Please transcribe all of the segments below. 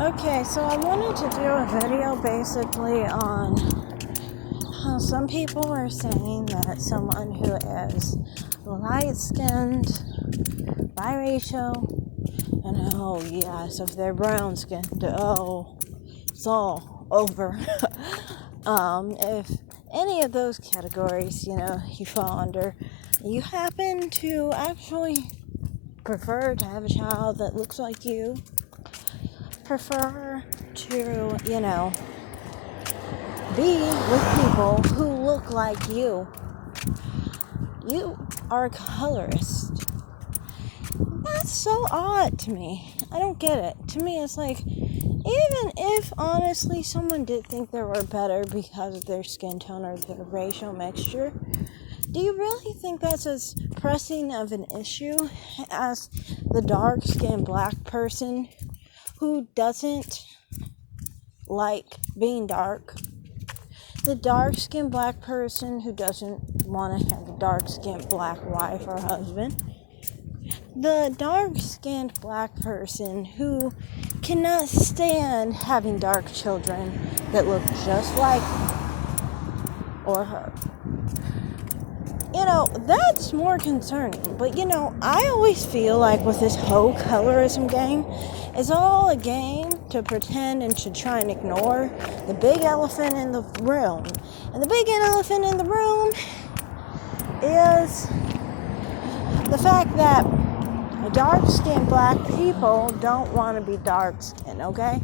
Okay, so I wanted to do a video basically on how some people are saying that someone who is light-skinned, biracial, and oh yes, if they're brown-skinned, oh, it's all over. If any of those categories, you fall under, you happen to actually prefer to have a child that looks like you, prefer to, be with people who look like you. You are a colorist. That's so odd to me. I don't get it. To me, it's like, even if honestly someone did think they were better because of their skin tone or their racial mixture, do you really think that's as pressing of an issue as the dark-skinned black person who doesn't like being dark? The dark-skinned black person who doesn't want to have a dark-skinned black wife or husband. The dark-skinned black person who cannot stand having dark children that look just like or her. That's more concerning. But, I always feel like with this whole colorism game, it's all a game to pretend and to try and ignore the big elephant in the room. And the big elephant in the room is the fact that dark-skinned black people don't want to be dark-skinned, okay?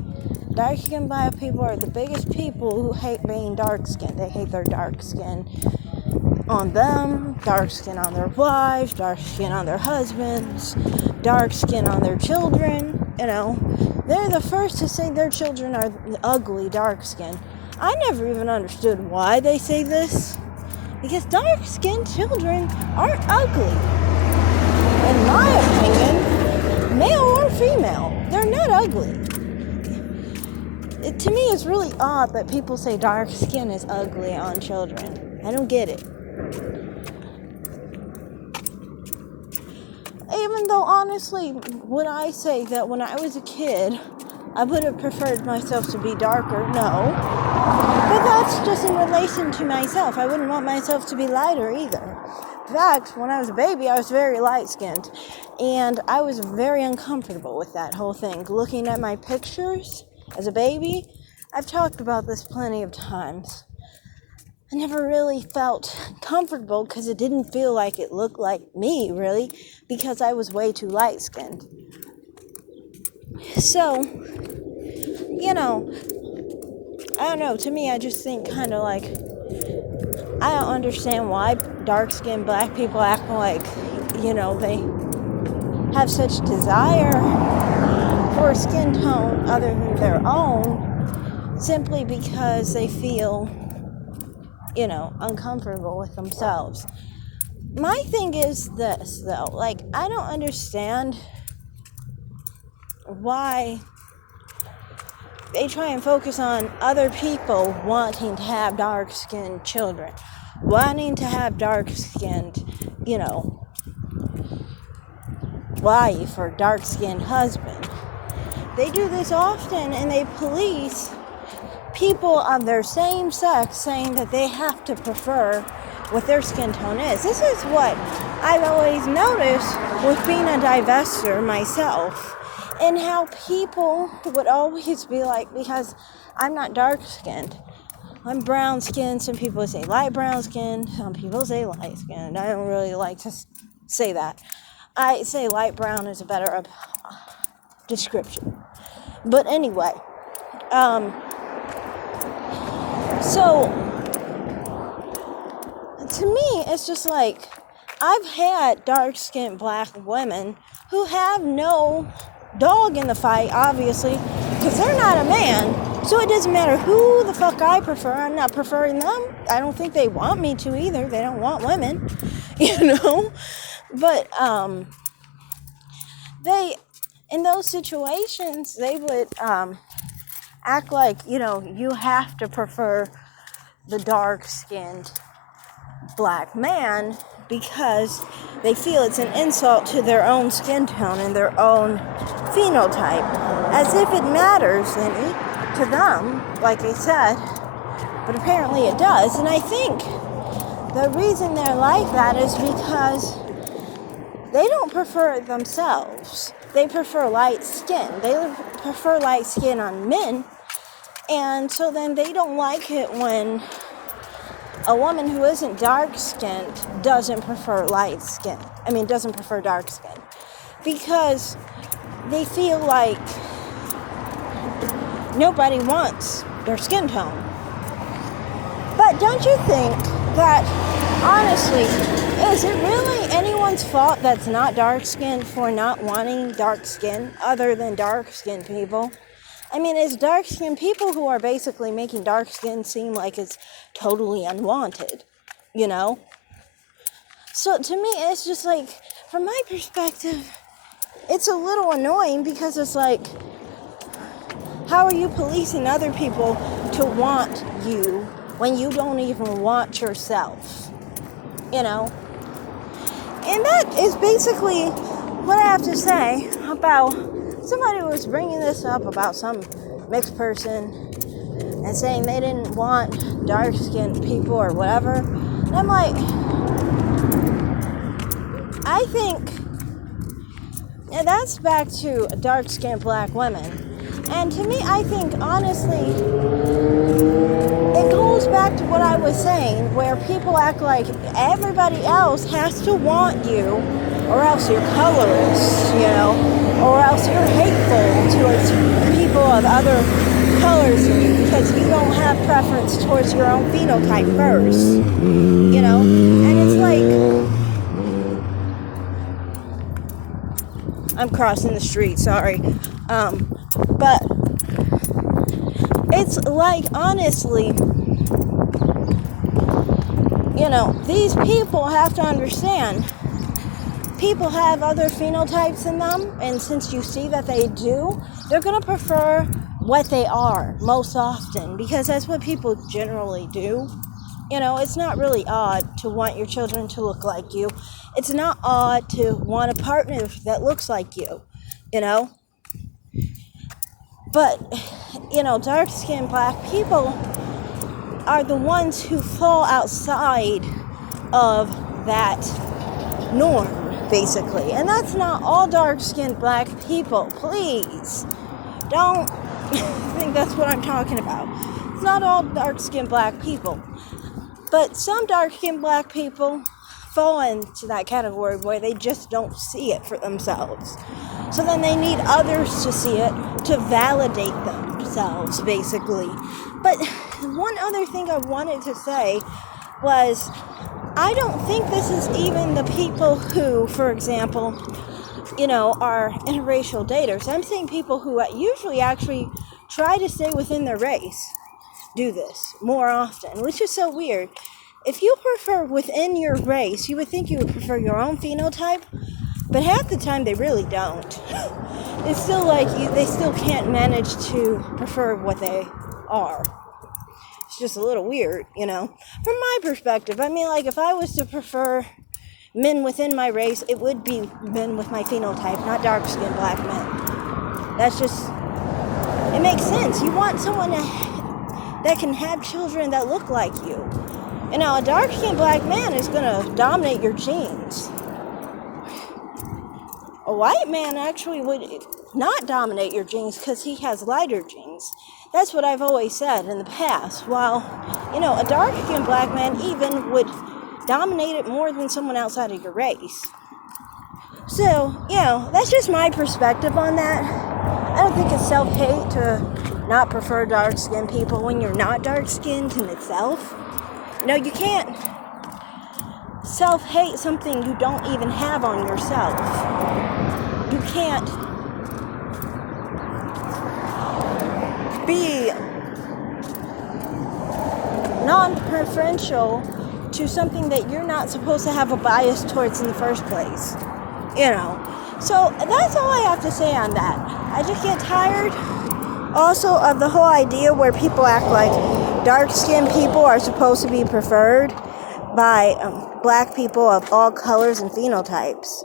Dark-skinned black people are the biggest people who hate being dark-skinned. They hate their dark skin on them, dark skin on their wives, dark skin on their husbands, dark skin on their children. They're the first to say their children are ugly dark skin. I never even understood why they say this, because dark skinned children aren't ugly. In my opinion, male or female, they're not ugly. To me, it's really odd that people say dark skin is ugly on children. I don't get it. Even though, honestly, would I say that when I was a kid, I would have preferred myself to be darker? No. But that's just in relation to myself. I wouldn't want myself to be lighter either. In fact, when I was a baby, I was very light-skinned. And I was very uncomfortable with that whole thing. Looking at my pictures as a baby, I've talked about this plenty of times. I never really felt comfortable because it didn't feel like it looked like me, really, because I was way too light-skinned. So, I don't know, to me, I just think kind of like, I don't understand why dark-skinned black people act like, they have such desire for a skin tone other than their own, simply because they feel uncomfortable with themselves. My thing is this, though. Like, I don't understand why they try and focus on other people wanting to have dark-skinned children, wanting to have dark-skinned, wife or dark-skinned husband. They do this often, and they police people of their same sex saying that they have to prefer what their skin tone is. This is what I've always noticed with being a divester myself, and how people would always be like, because I'm not dark-skinned, I'm brown-skinned. Some people say light brown-skinned, some people say light-skinned. I don't really like to say that. I say light brown is a better description. But anyway, so, to me, it's just like, I've had dark-skinned black women who have no dog in the fight, obviously, because they're not a man, so it doesn't matter who the fuck I prefer. I'm not preferring them. I don't think they want me to either. They don't want women, but, they, in those situations, they would, act like, you have to prefer the dark-skinned black man because they feel it's an insult to their own skin tone and their own phenotype, as if it matters any to them, like I said, but apparently it does. And I think the reason they're like that is because they don't prefer it themselves. They prefer light skin. They prefer light skin on men, and so then they don't like it when a woman who isn't dark-skinned doesn't prefer doesn't prefer dark skin, because they feel like nobody wants their skin tone. But don't you think that, honestly, is it really anyone's fault that's not dark-skinned for not wanting dark skin other than dark-skinned people? I mean, it's dark-skinned people who are basically making dark skin seem like it's totally unwanted, you know? So to me, it's just like, from my perspective, it's a little annoying, because it's like, how are you policing other people to want you when you don't even want yourself, you know? And that is basically what I have to say about somebody who was bringing this up about some mixed person and saying they didn't want dark-skinned people or whatever. And I'm like, I think that's back to dark-skinned black women. And to me, I think, honestly, it goes back to what I was saying, where people act like everybody else has to want you, or else you're colorist, you know, or else you're hateful towards people of other colors than you, because you don't have preference towards your own phenotype first, you know. And it's like, I'm crossing the street, sorry. But it's like, honestly, you know, these people have to understand people have other phenotypes in them, and since you see that they do, they're going to prefer what they are most often, because that's what people generally do. You know, it's not really odd to want your children to look like you. It's not odd to want a partner that looks like you, you know. But, you know, dark-skinned black people are the ones who fall outside of that norm, basically. And that's not all dark-skinned black people. Please, don't think that's what I'm talking about. It's not all dark-skinned black people. But some dark-skinned black people fall into that category where they just don't see it for themselves. So then they need others to see it to validate themselves, basically. But one other thing I wanted to say was, I don't think this is even the people who, for example, you know, are interracial daters. I'm saying people who usually actually try to stay within their race do this more often, which is so weird. If you prefer within your race, you would think you would prefer your own phenotype, but half the time they really don't. It's still like they still can't manage to prefer what they are. It's just a little weird, you know. From my perspective, I mean, like, if I was to prefer men within my race, it would be men with my phenotype, not dark-skinned black men. That's just, it makes sense. You want someone that can have children that look like you. You know, a dark-skinned black man is going to dominate your genes. A white man actually would not dominate your genes because he has lighter genes. That's what I've always said in the past. While, you know, a dark-skinned black man even would dominate it more than someone outside of your race. So, you know, that's just my perspective on that. I don't think it's self-hate to not prefer dark-skinned people when you're not dark-skinned in itself. You know, you can't self-hate something you don't even have on yourself. You can't be non-preferential to something that you're not supposed to have a bias towards in the first place. You know. So that's all I have to say on that. I just get tired also of the whole idea where people act like dark-skinned people are supposed to be preferred by black people of all colors and phenotypes.